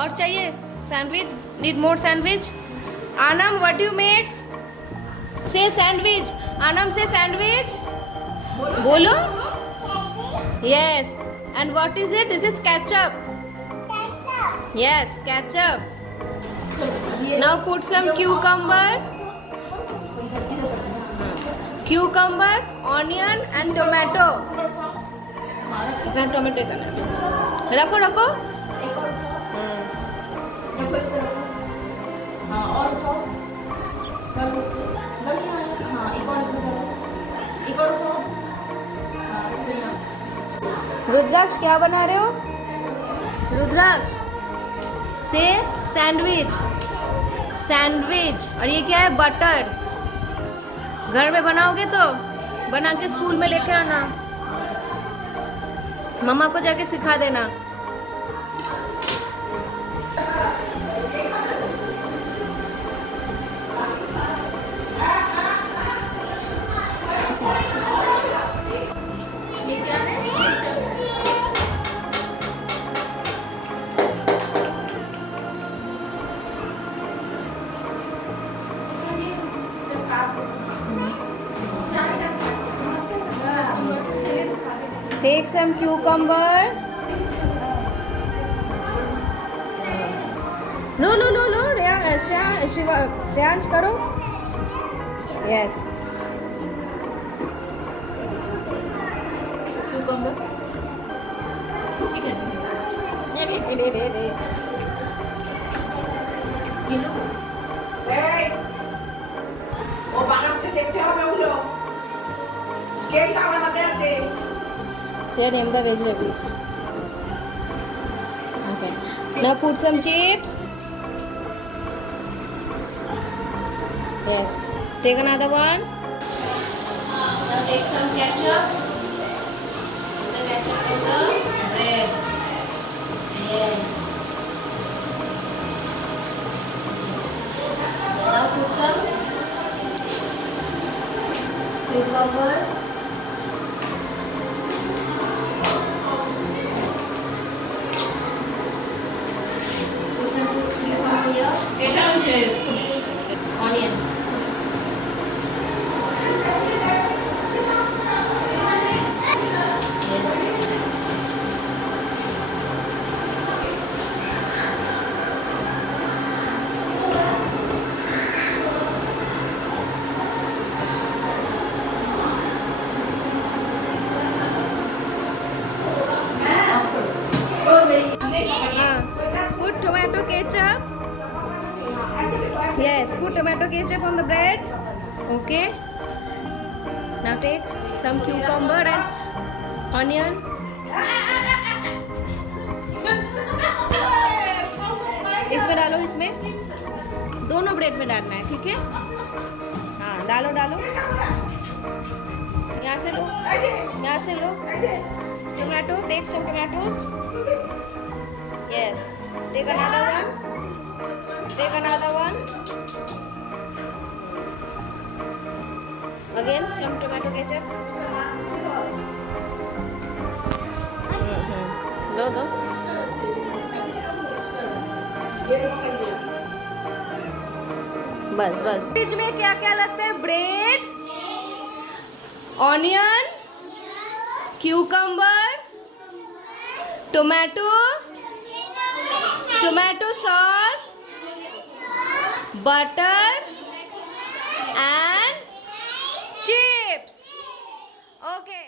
और चाहिए sandwich? Need more sandwich? आनम, what do you made? से सैंडविच. आनम से सैंडविच. बोलो. Yes. And what is it? This is ketchup. Yes, ketchup. Now put some cucumber, onion and tomato. इतना tomato करना. रखो रखो. हाँ और उठाओ. बढ़िया है. हाँ एक और इसमें करो. एक और उठाओ. हाँ बढ़िया. रुद्राक्ष क्या बना रहे हो? रुद्राक्ष से सैंडविच. सैंडविच. और ये क्या है? बटर. घर में बनाओगे तो बना के स्कूल में लेके आना. मम्मा को जाके सिखा देना. Take some cucumber. लो. श्रेयांश करो. Yes. cucumber. ठीक है. दे. ये लो. ও বানাচ্ছে দেখতে হবে ওগুলো স্কেলটা বানাতে আছে. Here name the vegetables. Okay. Now put some chips. Yes. Take another one. Now take some ketchup. The ketchup is the bread. Yes. Now put some cucumber. এটা হচ্ছে Onion. Put tomato ketchup. Yes, put tomato ketchup on the bread. Okay. Now take some cucumber and onion. इसमें डालो. इसमें दोनों bread में डालना है. ठीक है. हाँ डालो. यहाँ से लो. Tomato. Take some tomatoes. Yes. Take another one. Again some tomato ketchup. दो. बस. फ्रिज में क्या क्या लगता है? Bread, onion, cucumber, tomato sauce, butter and chips. Okay.